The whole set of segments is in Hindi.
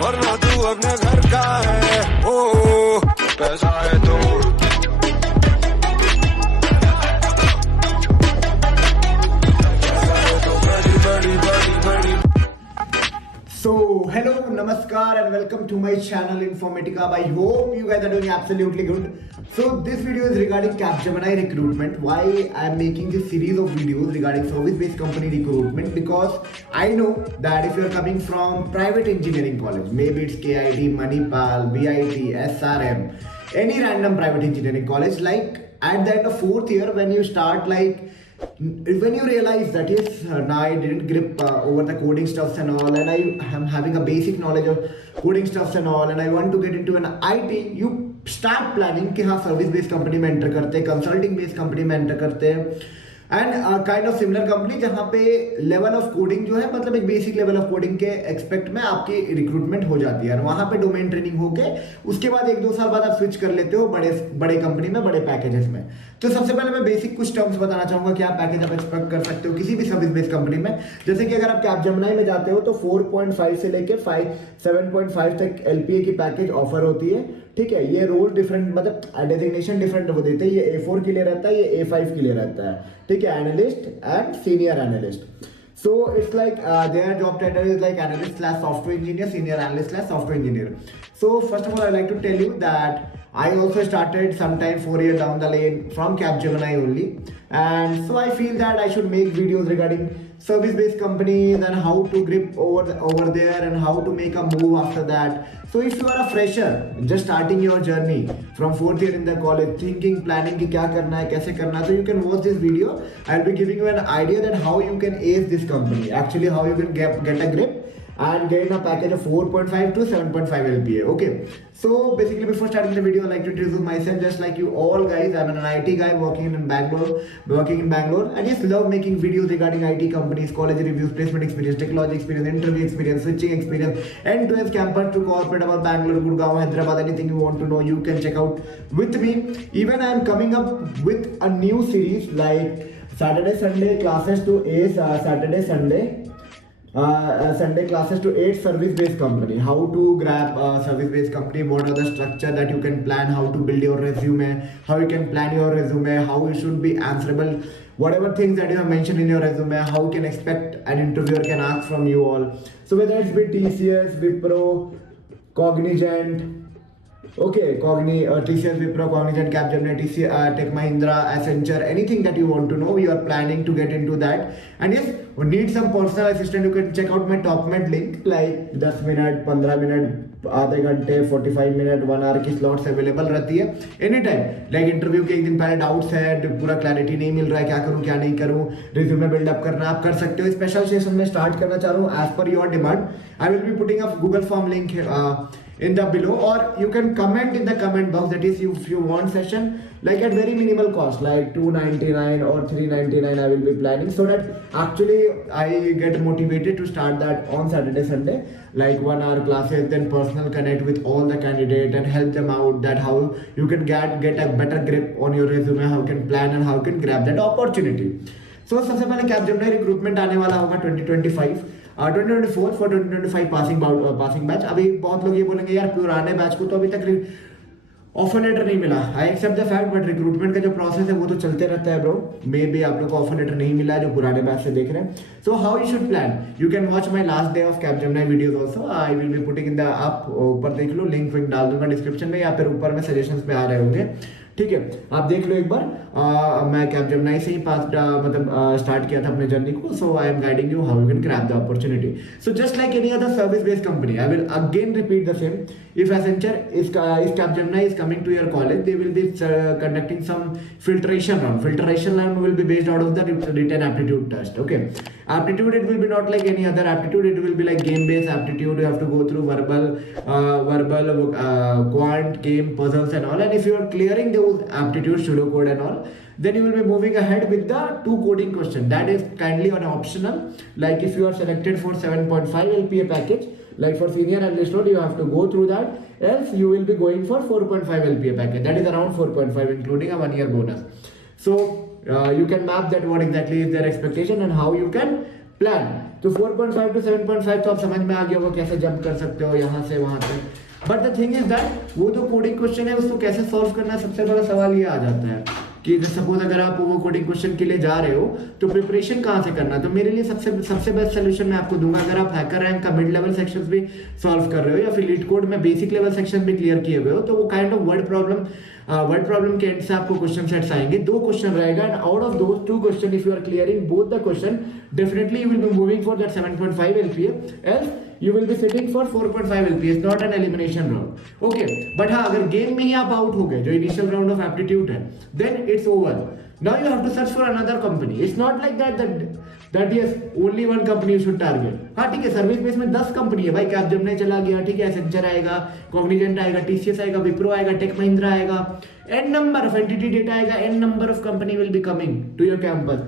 वरना तू अपने घर का है। ओ पैसा है तो बड़ी बड़ी बड़ी। So, hello, namaskar and welcome to my channel Informatica. I hope you guys are doing absolutely good. So, this video is regarding Capgemini recruitment. Why I am making this series of videos regarding service-based company recruitment, because I know that if you are coming from private engineering college, maybe it's KIT, Manipal, BIT, SRM, any random private engineering college, like at the end of 4th year when you start when you realize that yes, now I didn't grip over the coding stuffs and all, and I am having a basic knowledge of coding stuffs and all, and I want to get into an IT, you start planning कि हाँ सर्विस बेस्ड कंपनी में एंटर करते हैं, कंसल्टिंग बेस्ड कंपनी में एंटर करते हैं, and kind of similar company जहाँ पे लेवल ऑफ कोडिंग जो है मतलब एक बेसिक लेवल ऑफ कोडिंग के एक्सपेक्ट में आपकी रिक्रूटमेंट हो जाती है, वहां पे डोमेन ट्रेनिंग होके उसके बाद 1-2 साल बाद आप स्विच कर लेते हो बड़े बड़े कंपनी में, बड़े पैकेजेस में। तो सबसे पहले मैं बेसिक कुछ टर्म्स बताना चाहूंगा कि आप पैकेज आप एक्सपेक्ट कर सकते हो किसी भी सर्विस बेस्ड कंपनी में। जैसे कि अगर आप कैपजेमिनी में जाते हो तो 4.5 से लेके 7.5 तक एलपीए की पैकेज ऑफर होती है। ठीक है, ये रोल डिफरेंट मतलब डेजिग्नेशन डिफरेंट वो देते हैं, ये A4 के लिए रहता है, ये A5 के लिए रहता है। ठीक है, analyst and senior analyst. So it's like their job title is like analyst slash software engineer, senior analyst slash software engineer. So first of all, I'd like to tell you that I also started sometime 4 years down the lane from Capgemini only, and so I feel that I should make videos regarding service-based companies and how to grip over there and how to make a move after that. So if you are a fresher just starting your journey from 4th year in the college, thinking, planning कि क्या करना है, कैसे करना है, so you can watch this video. I'll be giving you an idea that how you can ace this company, actually how you can get a grip and get a package of 4.5 to 7.5 LPA. Okay, so basically before starting the video, I'd like to introduce myself. Just like you all guys, I'm an IT guy working in Bangalore, and just love making videos regarding IT companies, college reviews, placement experience, technology experience, interview experience, switching experience, end-to-end campus to corporate about Bangalore, Gurgaon, Hyderabad. Anything you want to know, you can check out with me. Even I'm coming up with a new series like Saturday Sunday classes to 8 Sunday classes to 8 service-based company. How to grab a service-based company, what are the structure that you can plan, how to build your resume, how you can plan your resume, how you should be answerable, whatever things that you have mentioned in your resume, how you can expect an interviewer can ask from you all. So whether it's with TCS, Wipro, Cognizant, okay, TCS, Wipro, Cognizant, Capgemini, Tech Mahindra, Accenture, anything that you want to know, you are planning to get into that. And yes, need some personal assistant, you can check out my top med link, like 10 minute, 15 minute, आधे घंटे 45 मिनट 1 आवर की स्लॉट्स अवेलेबल रहती है एनी टाइम। लाइक इंटरव्यू के एक दिन पहले डाउट्स है, पूरा क्लैरिटी नहीं मिल रहा है, क्या करूं क्या नहीं करूं, रिज्यूमे बिल्डअप करना आप कर सकते हो। स्पेशल सेशन में स्टार्ट करना चाह रहा हूं as per your demand. I will be putting a Google form link in the below, or you can comment in the comment box, that is if you want session like at very minimal cost like 299 or 399 I will be planning, so that actually I get motivated to start that on Saturday Sunday, like 1 hour classes, then personal connect with all the candidate and help them out, that how you can get a better grip on your resume, how you can plan and how you can grab that opportunity. So सबसे पहले कैपजेमिनी रिक्रूटमेंट आने वाला होगा 2024 फॉर 2025 पासिंग बैच। अभी बहुत लोग ये बोलेंगे यार पुराने बैच को तो अभी तक ऑफर लेटर नहीं मिला। I accept the fact, but recruitment का जो प्रोसेस है वो तो चलते रहता है ब्रो। मे बी आप लोग को ऑफर लेटर नहीं मिला है जो पुराने बैच से देख रहे हैं। So how you should plan, you can watch my last day of Capgemini videos also. I will be putting in the आप ऊपर देख लो, लिंक विंक डाल दूंगा डिस्क्रिप्शन में, या फिर ऊपर में सजेशन पे आ रहे होंगे। ठीक है, आप देख लो एक बार। मैं कैपजेमिनी से ही स्टार्ट किया था अपने जर्नी को। So I am guiding you how you can grab the opportunity. So just like any other service based company, I will again repeat the same. If Accenture is Capgemini is coming to your college, they will be conducting some filtration round. Filtration round will be based out of the written aptitude test. Okay, aptitude, it will be not like any other aptitude. It will be like game based aptitude. You have to go through verbal, quant, game, puzzles and all. And if you are clearing those aptitudes, pseudocode and all, then you will be moving ahead with the 2 coding question. That is kindly on optional. Like if you are selected for 7.5 LPA package, like for senior analyst role, you have to go through that, else you will be going for 4.5 LPA package. That is around 4.5 including a 1 year bonus. So you can map that what exactly is their expectation and how you can plan तो 4.5 to 7.5 तो आप समझ में आ गया होगा कैसे जंप कर सकते हो यहाँ से वहाँ तक। But the thing is that वो जो कोडिंग क्वेश्चन है उसको कैसे सॉल्व करना है, सबसे बड़ा सवाल ये आ जाता है कि सपोज अगर आप वो कोडिंग क्वेश्चन के लिए जा रहे हो तो प्रिपरेशन कहाँ से करना है। तो मेरे लिए सबसे बेस्ट सोल्यूशन मैं आपको दूंगा, अगर आप हैकर रैंक का मिड लेवल सेक्शंस भी सॉल्व कर रहे हो या फिर लीड कोड में बेसिक लेवल सेक्शन भी क्लियर किए हुए हो, तो वो काइंड ऑफ वर्ड प्रॉब्लम के एंड से आपको क्वेश्चन सेट्स आएंगे। 2 क्वेश्चन रहेगा and out of those 2 question if you are clearing both the question definitely you will be moving for that 7.5 LPA, else you will be sitting for 4.5 LPS, not an elimination round. Okay, but हाँ अगर गेम में ही आप आउट हो गए जो इनिशियल राउंड ऑफ एप्टीट्यूड है, then it's over. Now you have to search for another company. It's not like that yes only one company you should target. हाँ ठीक है, सर्विस बेस में 10 कंपनी है भाई, कैपजेमिनी चला गया, ठीक है, एसेंचर आएगा, कॉग्निजेंट आएगा, TCS आएगा, विप्रो आएगा, टेक महिंद्रा आएगा, n number of NTT Data आएगा, n number of company will be coming to your campus.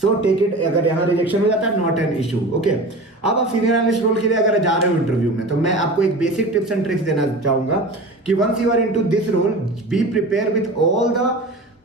So take it, अगर यहाँ रिजेक्शन हो जाता है नॉट एन इशू. ओके, अब आप सीनियर एनालिस्ट रोल के लिए अगर जा रहे हो इंटरव्यू में, तो मैं आपको एक बेसिक टिप्स एंड ट्रिक्स देना चाहूंगा कि once you are into this role be prepare with all the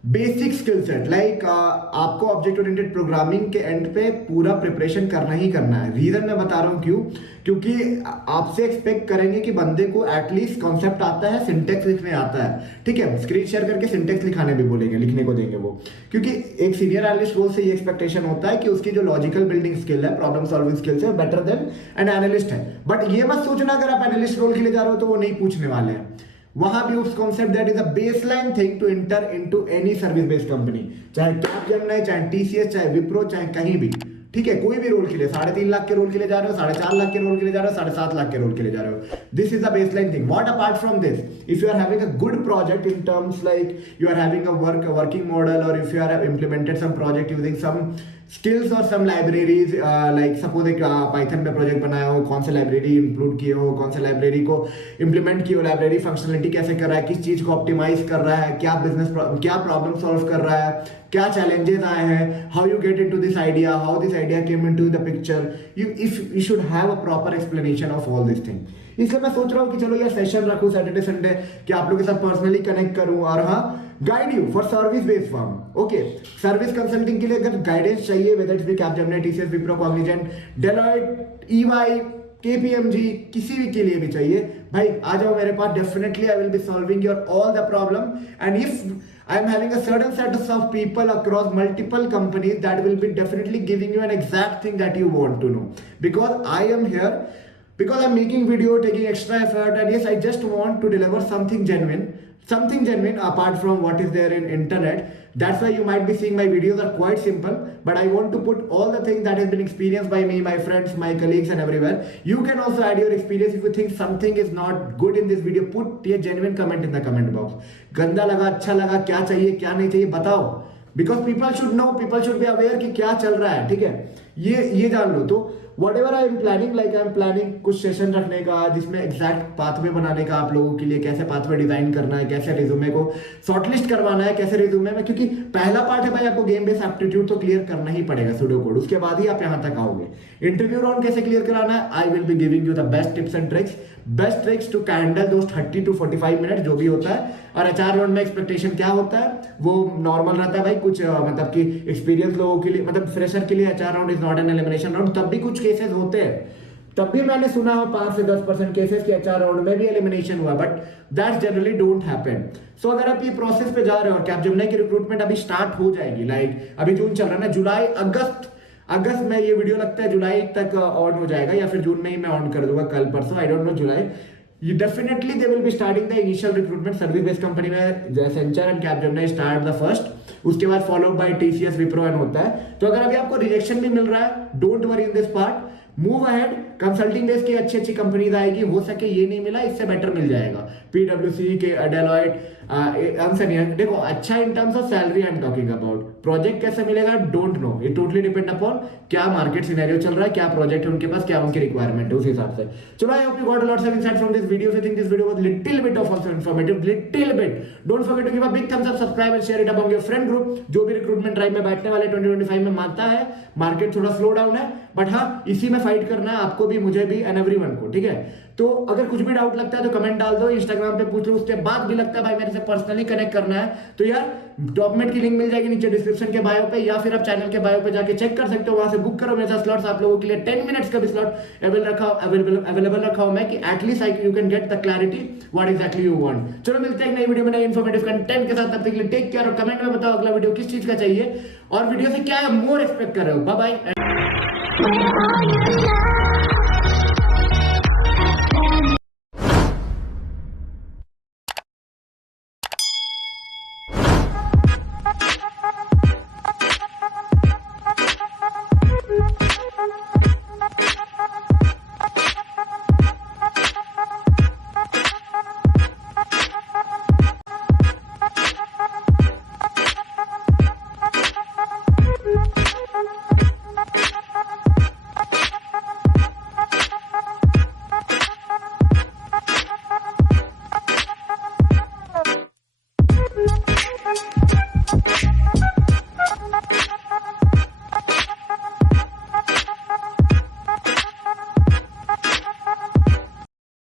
basic skill set. Like आपको ऑब्जेक्ट ओरिएंटेड प्रोग्रामिंग के एंड पे पूरा प्रिपरेशन करना ही करना है. रीजन मैं बता रहा हूँ क्यों, क्योंकि आपसे एक्सपेक्ट करेंगे कि बंदे को एटलीस्ट कॉन्सेप्ट आता है, सिंटेक्स लिखने आता है, ठीक है, स्क्रीन शेयर करके सिंटेक्स लिखाने भी बोलेंगे, लिखने को देंगे वो, क्योंकि एक सीनियर एनालिस्ट रोल से ये एक्सपेक्टेशन होता है कि उसकी जो लॉजिकल बिल्डिंग स्किल है, प्रॉब्लम सॉल्विंग स्किल्स है, बेटर देन एन एनालिस्ट है. बट ये मत सोचना अगर आप एनालिस्ट रोल के लिए जा रहे हो तो वो नहीं पूछने वाले हैं. वहां भी उस concept that is a baseline thing to enter into any service based company, चाहे कैपजेमिनी, चाहे TCS, चाहे विप्रो, चाहे कहीं भी, ठीक है, कोई भी रोल के लिए 3.5 लाख के रोल के लिए जा रहे हो, 4.5 लाख के रोल के लिए जा रहे हो, 7.5 लाख के रोल के लिए जा रहे हो, this is the baseline thing. What apart from this, if you are having a good project in terms like you are having a working model, और if you are implemented some project using some skills और सम लाइब्रेरीज, लाइक सपोज एक पाइथन में प्रोजेक्ट बनाया हो, कौन सा लाइब्रेरी इंक्लूड किए हो, कौन सा लाइब्रेरी को इंप्लीमेंट किए हो, लाइब्रेरी फंक्शनलिटी कैसे कर रहा है, किस चीज को ऑप्टिमाइज कर रहा है, क्या क्या प्रॉब्लम सॉल्व कर रहा है, क्या चैलेंजेस आए हैं, how you get into this idea, how this idea came into the picture, you should have a proper explanation of all this thing. इसलिए मैं सोच रहा हूँ कि चलो यार सेशन रखूं सैटरडे संडे कि आप लोगों के साथ पर्सनली कनेक्ट करूं और हाँ guide you for service based firm. Okay, service consulting के लिए अगर गाइडेंस चाहिए, whether it's be Capgemini, TCS, Wipro, Cognizant, Deloitte, EY, KPMG, किसी भी के लिए भी चाहिए भाई, आ जाओ मेरे पास. Definitely I will be solving your all the problem, and if I am having a certain set of people across multiple companies that will be definitely giving you an exact thing that you want to know, because I am here, because I'm making video, taking extra effort, and yes, I just want to deliver something genuine apart from what is there in internet. That's why you might be seeing my videos are quite simple, but I want to put all the things that has been experienced by me, my friends, my colleagues, and everywhere. You can also add your experience. If you think something is not good in this video, put a genuine comment in the comment box. गंदा लगा, अच्छा लगा, क्या चाहिए, क्या नहीं चाहिए, बताओ. Because people should know, people should be aware कि क्या चल रहा है, ठीक है, ये जान लो. तो whatever I am planning, like I am planning कुछ सेशन रखने का जिसमें एग्जैक्ट पाथवे बनाने का आप लोगों के लिए, कैसे पाथवे डिजाइन करना है, कैसे रिज्यूमे को शॉर्टलिस्ट करवाना है, कैसे रिज्यूमे में, क्योंकि पहला पार्ट है भाई आपको गेम बेस्ड एप्टीट्यूड तो क्लियर करना ही पड़ेगा, सूडो कोड, उसके बाद ही आप यहाँ तक आओगे. इंटरव्यू राउंड कैसे क्लियर कराना है, I will be giving you the best tips and tricks to handle those 30 to 45 minute जो भी होता है. और HR राउंड में एक्सपेक्टेशन क्या होता है, वो नॉर्मल रहता है भाई, कुछ मतलब कि एक्सपीरियंस लोगों के लिए, मतलब फ्रेशर के लिए HR round is not an elimination round. तब भी कुछ केसेस होते हैं, तब भी मैंने सुना हो 5 से 10% केसेस के HR राउंड में भी एलिमिनेशन हुआ, but that generally don't happen. So अगर आप ये प्रोसेस पे जा रहे हो और कैपजेमिनी की रिक्रूटमेंट अभी स्टार्ट हो जाएगी, लाइक अभी जून चल रहा है ना, जुलाई अगस्त में ये वीडियो लगता है जुलाई तक ऑन हो जाएगा, या फिर जून में ही मैं ऑन कर दूंगा कल परसों, I don't know, July. You definitely they will be starting the initial recruitment service based company में Accenture and Capgemini start the first, उसके बाद followed by TCS, Wipro and होता है. तो अगर अभी आपको रिजेक्शन भी मिल रहा है, don't worry in this part, move ahead. Consulting base की अच्छी कंपनीज आएगी, हो सके ये नहीं मिला इससे बेटर मिल जाएगा, PwC के, डेलॉयट, देखो अच्छा in terms of salary I am talking about. Project कैसे मिलेगा don't know, it totally depend upon क्या मार्केट सिनेरियो चल रहा है, क्या प्रोजेक्ट है उनके पास, क्या उनकी रिक्वायरमेंट है, उस हिसाब से. चलो I hope you got a lots of insight from this video. If you think this video was little bit of also informative, little bit, don't forget to give a big thumbs up, subscribe and share it among your friend group. जो भी रिक्रूटमेंट ड्राइव में बैठने वाले 2025 में मानता है मार्केट थोड़ा स्लो डाउन है, बट हाँ इसी में फाइट करना है आपको भी. भी, मुझे भी एंड एवरीवन को, ठीक है। तो अगर कुछ भी डाउट लगता है तो कमेंट डाल दो, इंस्टाग्राम पे पूछ लो, उसके बाद भी लगता है भाई मेरे से पर्सनली कनेक्ट करना है तो यार डॉक्यूमेंट की लिंक मिल जाएगी नीचे डिस्क्रिप्शन के बायो पे, या फिर आप चैनल के बायो पे जाके चेक कर सकते हो, वहां से बुक करो मेरे साथ स्लॉट्स। आप लोगों के लिए 10 मिनट्स का भी स्लॉट अवेलेबल रखा हूं मैं, कि at least you can get the clarity what exactly you want. चलो मिलते हैं एक नई वीडियो में नए इन्फॉर्मेटिव कंटेंट के साथ, तब तक के लिए टेक केयर और कमेंट में बताओ अगला वीडियो किस चीज का चाहिए और वीडियो से क्या मोर एक्सपेक्ट कर रहे हो। Bye bye.